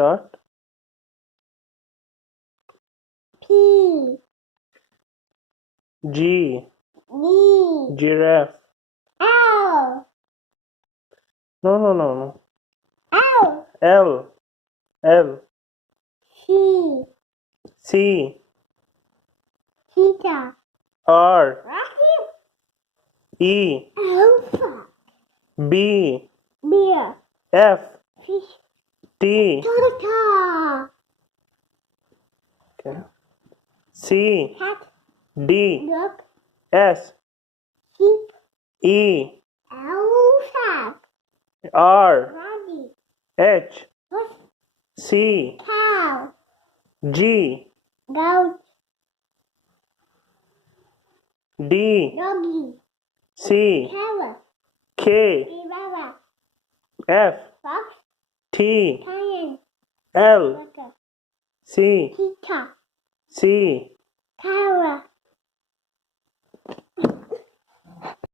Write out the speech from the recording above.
Start. P G. D Giraffe. L No. L L. L. C C. cheetah R. rocket E. alpha B. bear F. fish T. turtle Okay. C. cat D. duck S. sheep E. elephant R. rabbit H. horse C. cow G. goat D. doggy C. carrot K. giraffe F. fox T. lion L. burger C. cheetah C. carrot